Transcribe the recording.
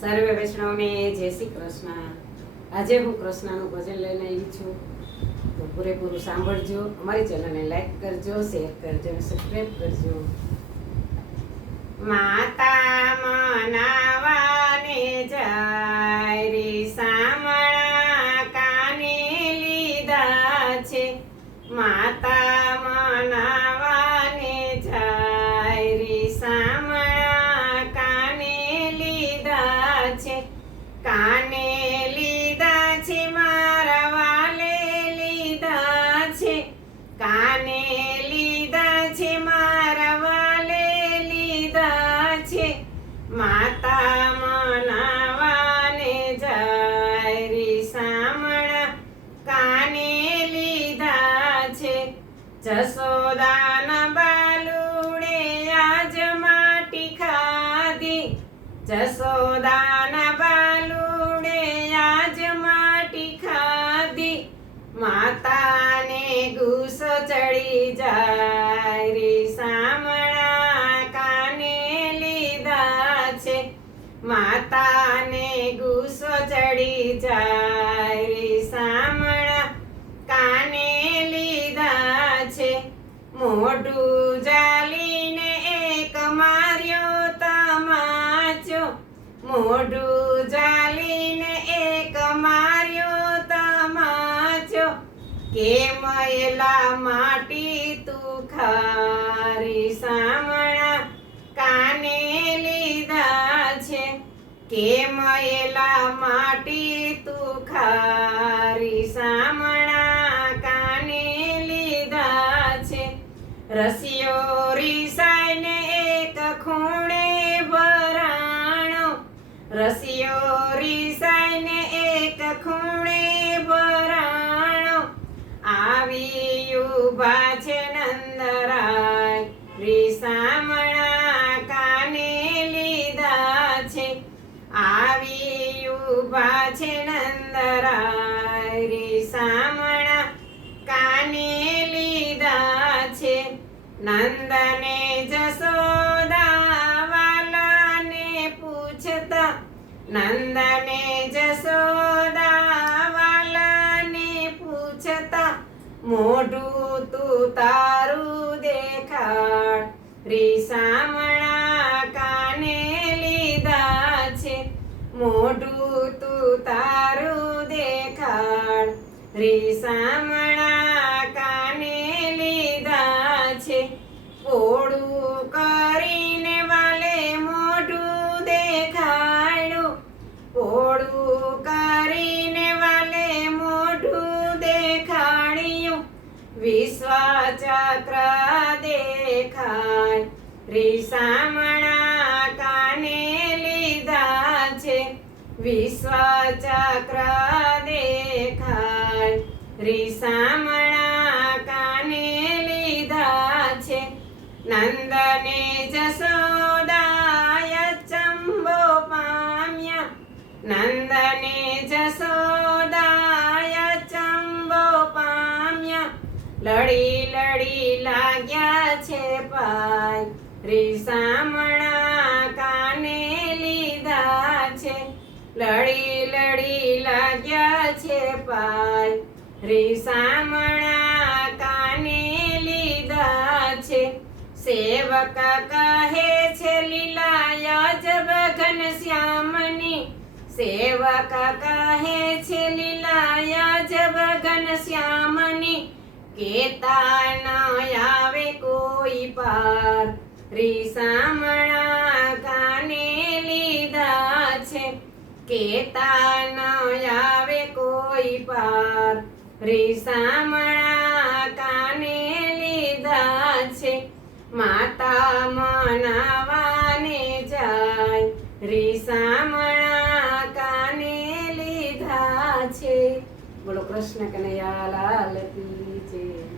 સર્વે વૈષ્ણવને જય શ્રી કૃષ્ણ। આજે હું કૃષ્ણનું ભજન લઈને આવી છું, તો પૂરેપૂરું સાંભળજો। અમારી ચેનલને લાઈક કરજો, શેર કરજો અને સબસ્ક્રાઈબ કરજો। માતા મનાવાને જાય રે સામણા કાને લીધા છે। માતા મનાવાને જાય રે સામણા કાને લીધા છે। કાને લીધા છે મારા વાલે લીધા છે। કાને લીધા છે મારા વાલે લીધા છે। માતા મનાવાને જાય રે સામણા કાને લીધા છે। જશોદાના બાલુડે આજ માટી ખાધી। જશોદાના બાલુડે આજ માટી ખાધી। માતાને ગુસ્સો ચડી જાય રે સામણા કાને લીધા છે। માતાને ગુસ્સો ચડી જાય રે સામણા કાને લીધા છે। મોઢું જાલીને એક માર્યો તમાચો। મોઢું જાલીને એક માર્યો તમાચો। કેમ એલા માટી તું ખારી સામણા કાને લીધા છે। કેમ એલા માટી તું ખારી સામણા કાને લીધા છે। રસિયો રીસાઈને એક ખૂણે ભરાણો। રસિયો રીસાઈને એક ખૂણે ભરાણો। આવી ઉભા છે નંદરાય રે સામણા કાને લીધા છે। આવી ઉભા છે નંદરાય રે સામણા કાને લીધા છે। નંદને જશોદા વાલાને પૂછતા। નંદને જશોદા વાલાને પૂછતા। મોઢું તું તારું દેખાડ રે સામણા કાને લીધા છે। મોઢું તું તારું દેખાડ રે સામણા કાને લીધા છે। પોળું કરીને વાલે મોઢું દેખાડ્યું। પોળું કરીને વાલે મોઢું દેખાડ્યું। વિશ્વચક્ર દેખાય રે સામણા કાને લીધા છે। વિશ્વચક્ર દેખાય રે સામણા કાને લીધા છે। નંદને જશોદાય ચંબો પામ્યા। નંદને જશોદાય ચંબો પામ્યા। લડી લડી લાગ્યા છે પાય રે સામણા કાને લીધા છે। લડી લડી લાગ્યા છે પાય રે સામણા કાને લીધા છે। સેવક કહે છે લીલા અજબ ઘનશ્યામની। સેવક કહે છે લીલા અજબ ઘનશ્યામની। કેતા ન આવે કોઈ પાર રે સામણા કાને લીધા છે। કેતા ન આવે કોઈ પાર રે સામણા કાને લીધા છે। માતા મનાવાને જાય રે સામણા કાને લીધા છે। બોલો કૃષ્ણ કનૈયા લાલ કી જય।